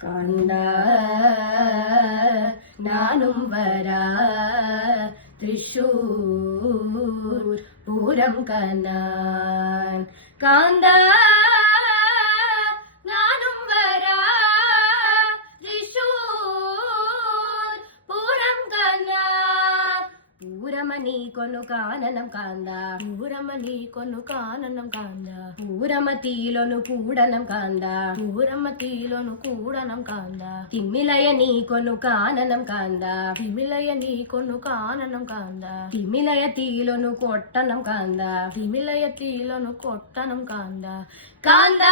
കാന്ത നാനും വരാ തൃശൂർ പൂരം കാണാൻ കാന്ത നാനും വരാ തൃശൂർ പൂരം കാണാൻ പൂരമണി കൊന്നു കാനനം കാന്ത പൂരമണി കൊന്നു കാനനം കാന്ത പൂരമത്തിയിലൊന്നു കൂടനം കാന്ത പൂരമത്തിയിലൊന്നു കൂടനം കാന്ത തിമ്മിലയ നീ കൊന്നു കാനനം കാന്ത തിമിലയ നീ കൊന്നു കാനനം കാന്ത തിമിലയത്തിയിലൊന്നു കൊട്ടണം കാന്ത തിമിലയത്തിയിലൊന്നു കൊട്ടണം കാന്ത കാന്ത